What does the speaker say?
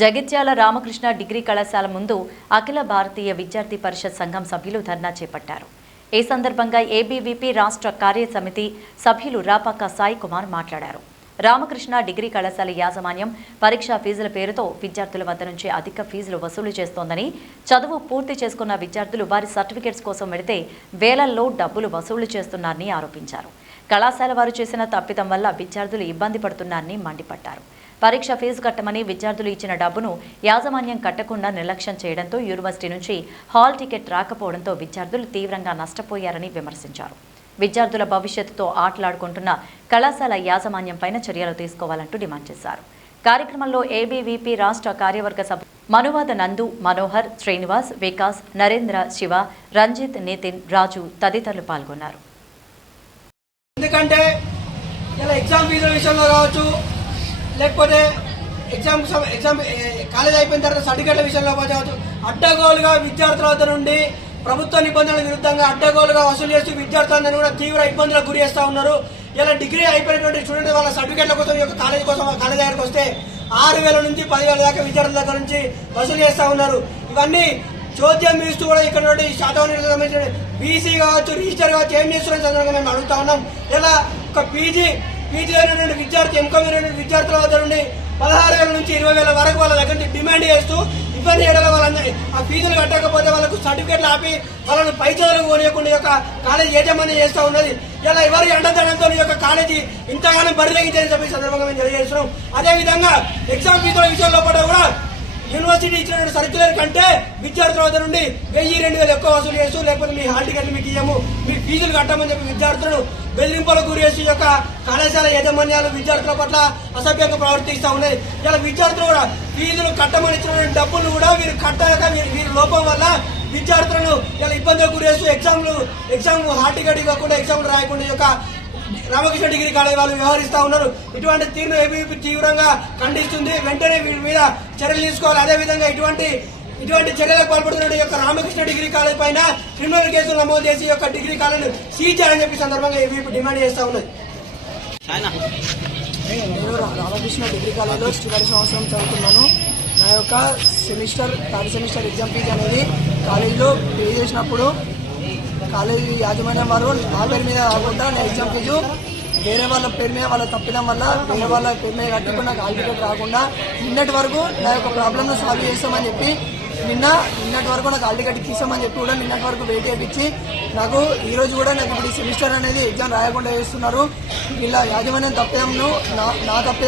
Jagtial Ramakrishna degree కళాశాల ముందు అఖిల భారతీయ విద్యార్థి పరిషత్ సంఘం సభ్యులు ధర్నా చేపట్టారు. ఈ సందర్భంగా ఏబీవీపీ రాష్ట్ర కార్యసమితి సభ్యులు రాపాక సాయి కుమార్ మాట్లాడారు. రామకృష్ణ డిగ్రీ కళాశాల యాజమాన్యం పరీక్షా ఫీజుల పేరుతో విద్యార్థుల వద్ద నుంచి అధిక ఫీజులు వసూలు చేస్తోందని, చదువు పూర్తి చేసుకున్న విద్యార్థులు వారి సర్టిఫికెట్స్ కోసం వెళితే వేలల్లో డబ్బులు వసూలు చేస్తున్నారని ఆరోపించారు. కళాశాల వారు చేసిన తప్పిదం వల్ల విద్యార్థులు ఇబ్బంది పడుతున్నారని మండిపడ్డారు. పరీక్ష ఫీజు కట్టమని విద్యార్థులు ఇచ్చిన డబ్బును యాజమాన్యం కట్టకుండా నిర్లక్ష్యం చేయడంతో యూనివర్సిటీ నుంచి హాల్ టికెట్ రాకపోవడంతో విద్యార్థులు తీవ్రంగా నష్టపోయారని విమర్శించారు. విద్యార్థుల భవిష్యత్తుతో ఆటలాడుకుంటున్న కళాశాల యాజమాన్యం పైన చర్యలు తీసుకోవాలంటూ డిమాండ్ చేశారు. కార్యక్రమంలో ఏబీవీపీ రాష్ట్ర కార్యవర్గ సభ్యులు మనువాద నందు, మనోహర్, శ్రీనివాస్, వికాస్, నరేంద్ర, శివ, రంజిత్, నితిన్, రాజు తదితరులు పాల్గొన్నారు. ఎందుకంటే ఇలా ఎగ్జామ్ ఫీజుల విషయంలో కావచ్చు, లేకపోతే ఎగ్జామ్ కాలేజ్ అయిపోయిన తర్వాత సర్టిఫికేట్ల విషయంలో కావచ్చు, అడ్డగోలుగా విద్యార్థుల వద్ద నుండి ప్రభుత్వ నిబంధనల విరుద్ధంగా అడ్డగోలుగా వసూలు చేస్తూ విద్యార్థులందరూ కూడా తీవ్ర ఇబ్బందులకు గురి చేస్తూ ఉన్నారు. ఇలా డిగ్రీ అయిపోయినటువంటి స్టూడెంట్ వాళ్ళ సర్టిఫికేట్ల కోసం కాలేజ్ దగ్గరకు వస్తే 6,000 నుంచి 10,000 దాకా విద్యార్థుల దగ్గర నుంచి వసూలు చేస్తూ ఉన్నారు. ఇవన్నీ చోద్యం ఇస్తూ కూడా ఇక్కడ శాతం సంబంధించిన బీసీ కావచ్చు, రిజిస్టర్ కావచ్చు, ఏం చేస్తున్నారని సందర్భంగా మేము అడుగుతా ఉన్నాం. ఇలా ఒక పీజీ అయినటువంటి విద్యార్థి, ఎంకమ్ అయినటువంటి విద్యార్థుల వద్ద నుండి 16,000 నుంచి 20,000 వరకు వాళ్ళ దగ్గర నుంచి డిమాండ్ చేస్తూ ఇబ్బంది చేయడం వాళ్ళందరూ ఆ ఫీజులు కట్టకపోతే వాళ్ళకు సర్టిఫికేట్లు ఆపి వాళ్ళని పై చదువులు కొనియకుండా యొక్క కాలేజీ యాజమాన్యం చేస్తూ ఉన్నది. ఇలా ఎవరి అండదండంతో ఈ యొక్క కాలేజీ ఇంతగానో బరితెగించని చెప్పి సందర్భంగా మేము తెలియజేస్తున్నాం. అదేవిధంగా ఎగ్జామ్ ఫీజుల విషయంలో కూడా యూనివర్సిటీ ఇచ్చిన సర్క్యులర్ కంటే విద్యార్థుల వద్ద నుండి 1,000-2,000 ఎక్కువ వసూలు చేస్తూ, లేకపోతే మీ హాల్ టికెట్లు మీకు ఇయ్యము, మీ ఫీజులు కట్టమని చెప్పి విద్యార్థులను బెదిరింపులకు గురి చేసి యొక్క కళాశాల యాజమాన్యాలు విద్యార్థుల పట్ల అసభ్యంగా ప్రవర్తిస్తూ ఉన్నాయి. ఇలా విద్యార్థులు కూడా ఫీజులు కట్టమని ఇచ్చిన డబ్బులు కూడా వీరు కట్టలేక వీరి లోపం వల్ల విద్యార్థులను ఇలా ఇబ్బందులకు గురి చేస్తూ ఎగ్జామ్ హాల్ టికెట్ ఇవ్వకుండా ఎగ్జామ్లు రాయకుండా యొక్క రామకృష్ణ డిగ్రీ కాలేజ్ వాళ్ళు వ్యవహరిస్తూ ఉన్నారు. ఇటువంటి తీరును ఏబీవీపీ తీవ్రంగా ఖండిస్తుంది. వెంటనే వీరి మీద చర్యలు తీసుకోవాలి. అదేవిధంగా ఇటువంటి చర్యలకు పాల్పడుతున్న యొక్క రామకృష్ణ డిగ్రీ కాలేజ్ పైన క్రిమినల్ కేసులు నమోదు చేసి యొక్క డిగ్రీ కాలేజ్ సీజ్ చేయాలని చెప్పి సందర్భంగా ఏబీవీపీ డిమాండ్ చేస్తూ ఉన్నది. నేను రామకృష్ణ డిగ్రీ కాలేజ్లో చివరి సంవత్సరం చదువుతున్నాను. నా యొక్క థర్డ్ సెమిస్టర్ ఎగ్జామ్ ఫీజు అనేది కాలేజీలో పే చేసినప్పుడు కాలేజీ యాజమాన్యం వారు నా పేరు మీద కాకుండా నా ఎగ్జామ్ ఫీజు వేరే వాళ్ళ పేరు మీద వాళ్ళ తప్పిదం వల్ల వేరే వాళ్ళ పేరు మీద కట్టుకుని నాకు హాల్ టికెట్ రాకుండా నిన్నటి వరకు నా యొక్క ప్రాబ్లమ్ను సాల్వ్ చేస్తామని చెప్పి నిన్నటి వరకు నాకు హాల్ టికెట్ ఇస్తామని చెప్పి కూడా నిన్నటి వరకు వెయిట్ చేయించి నాకు ఈ రోజు కూడా నాకు ఇప్పుడు సెమిస్టర్ అనేది ఎగ్జామ్ రాయకుండా చేస్తున్నారు. ఇలా యాజమాన్యం తప్పేంను నా తప్పే